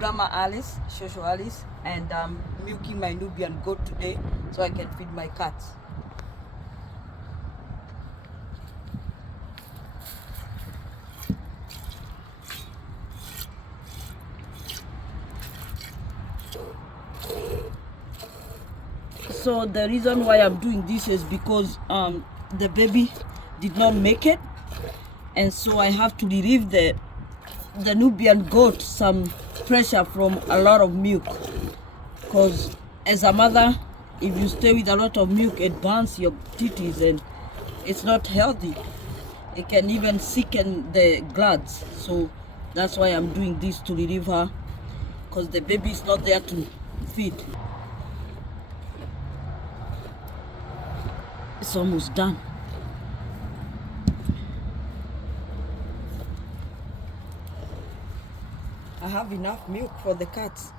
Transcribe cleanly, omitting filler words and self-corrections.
Grandma Alice, Shosho Alice, and I'm milking my Nubian goat today so I can feed my cats. So the reason why I'm doing this is because the baby did not make it, and so I have to relieve the Nubian goat some pressure from a lot of milk, because as a mother, if you stay with a lot of milk, it burns your titties and it's not healthy. It can even sicken the glands. So that's why I'm doing this, to relieve her, because the baby is not there to feed. It's almost done. I have enough milk for the cats.